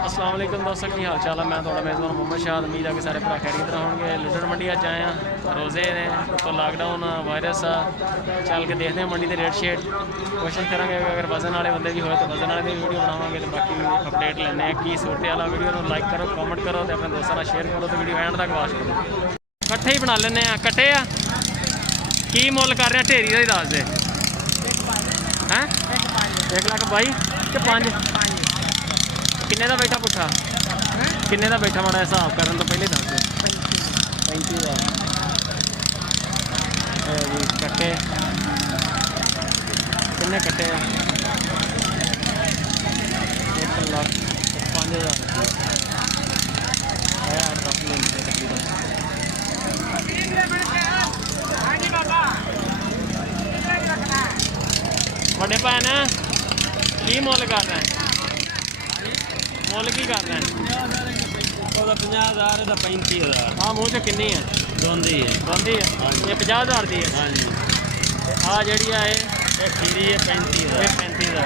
अस्सलाम वालेकुम दोस्तों, की हाल चाल है। मैं थोड़ा मेज़बान मोहम्मद शाह। उम्मीद है कि सारे भरा खैरियत होंगे। लुधर मंडी अज आए हैं, रोज़े ने तो लॉकडाउन वायरस चल के देखते हैं मंडी के रेट शेट। कोशिश करेंगे अगर वजन वाले बंदे भी हो तो वजन वाले वीडियो बनावांगे, तो बाकी अपडेट लेने की सूरत वाला वीडियो को लाइक करो, कमेंट करो तो अपने दोस्तों का शेयर करो, तो वीडियो एंड तक वॉच करो। कट्ठे ही बना लेने कट्टे आ की मुल कर रहे हैं ढेरी का ही दस दे हैं 1,22,000 कि 5 किन्ने का बैठा पुट्ठा किन्ने का बैठा माड़ा हिसाब करने तो पहले दस दे 35,000 जी। कट्टे किन्ने कट्टे 1,05,000 बड़े भैन की मुल कर रहे हैं, मुल की कर रहे हैं 50,000 का 35,000। हाँ मूँह च किन्नी है दोंदी है दोंदी है ये 50,000 की है। हाँ जी हाँ जी है ये खीरी है 35,000। 35,000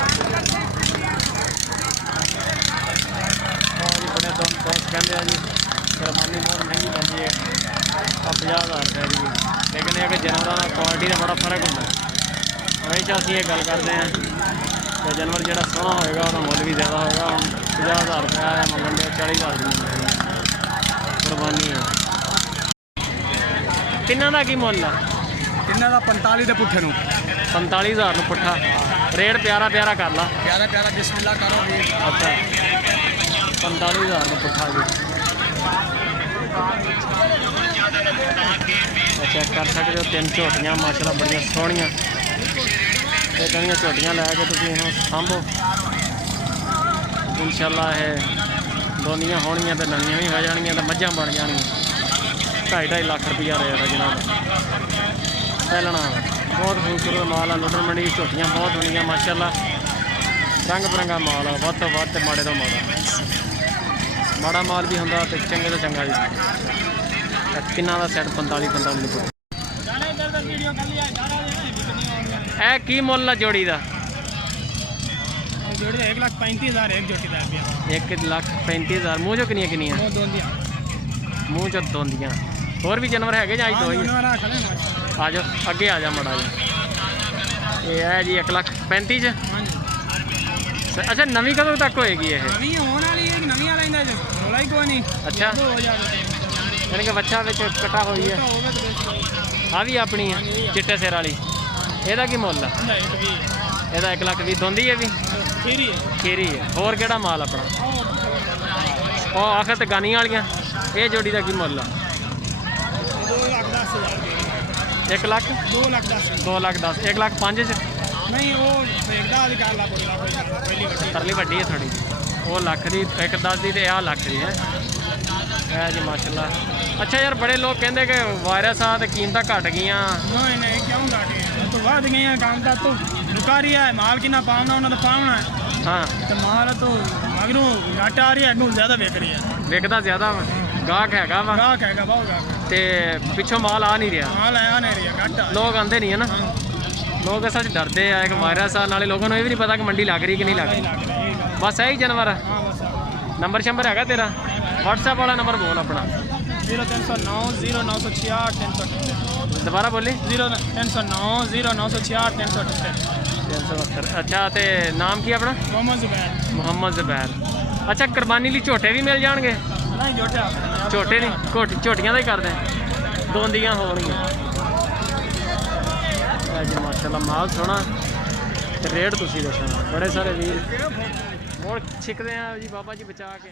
हाँ जी। बड़े दोस्त कहते हैं जी कुरबानी बहुत महंगी पैंती है 50,000 रुपये की, लेकिन यह कि जानवरों का क्वालिटी का बड़ा फर्क होता है। हमेशा असीं ये गल करते हैं कि जानवर जो सोहना होएगा उसका मुल भी ज़्यादा होगा। हम 50,000 रुपया है मंगन दे 40,000 की कुरबानी है। तिना का की मुल है? तिना का 45 के पुट्ठे 45,000 पुट्ठा रेट प्यारा प्यारा कर ला प्यारा प्यारा बिस्मिल्लाह करो भी। अच्छा 45,000 पुट्ठा जी। अच्छा कर सकते हो 3 झोटियाँ माशाल्लाह बड़िया सोहनियाँ, तो कहीं झोटियाँ लैके तुम इन्हों सांभो इंशाल्लाह है दोनियाँ होनियाँ तो नवियाँ भी हो जानियाँ तो मझां बन जानियाँ। 2.5 लाख रुपया रेट है जनाब फैलना। बहुत खूबसूरत माल है लुधर मंडी, झोटियाँ बहुत होनियाँ माशाल्लाह, रंग बिरंगा माल है, वध तो वध ते माड़े तो माड़ा, माड़ा माल भी होंदा ते चंगे तो चंगा जी। किन्ना का सैट 45 फुट है की मुल है जोड़ी का? जोड़ी 1,35,000 एक जोड़ी का 1,35,000। मूँह चो किनिया किनिया मूँह चो दोंदियाँ होर भी जानवर है जां दो ही? आ जाओ अगे आ जा माड़ा जी। ये है जी 1,35,000। अच्छा नवी कदों तक होएगी ये? अच्छा यानी कि बच्चा बिच कटा हुई है। आ भी अपनी है चिट्टे सिर वाली, ਇਹਦਾ की मुल है? ਇਹਦਾ 1,20,000 दोंदी है भी खीरी है। होर केड़ा माल अपना ओ आखिर तो गानी वालियाँ ये जोड़ी का की मुल है? 1 लाख 2,10,000 1,05,000 नहीं वो परली वड्डी है थोड़ी वो लाख की 1,10,000 की आ लाख की है जी माशाल्लाह। अच्छा यार बड़े लोग कहते कि वायरस आ तो कीमत घट गई माल कि पावना उन्होंने पावना है। हाँ तो माल तो अगरों घट आ रही है अगों ज्यादा विक रही है, विकदा ज्यादा वा गाहक हैगा वा गाहक हैगा बहुत गाहक ते पिछों माल आ नहीं रहा, माल आ नहीं रही घट लोग आते नहीं है ना। लोग सच डरते हैं एक वायरस आ, नाले लोगों को ये भी नहीं पता कि मंडी लग रही कि नहीं लग रही। बस यही जानवर है। नंबर शंबर है तेरा व्हाट्सएप वाला नंबर बोल अपना 0309 0966 368 दोबारा बोली 0309 0966 368। अच्छा तो नाम की अपना? मोहम्मद ज़ुबैर। अच्छा कुरबानी लिए झोटे भी मिल जाएंगे? नहीं झोटे नहीं झोटियां का ही कर दें दोंदियाँ होनियाँ जी माशाल्लाह। माल सोना रेट तुसी दसो बड़े सारे वीर मोड़ छिकते हैं जी बाबा जी बचा के।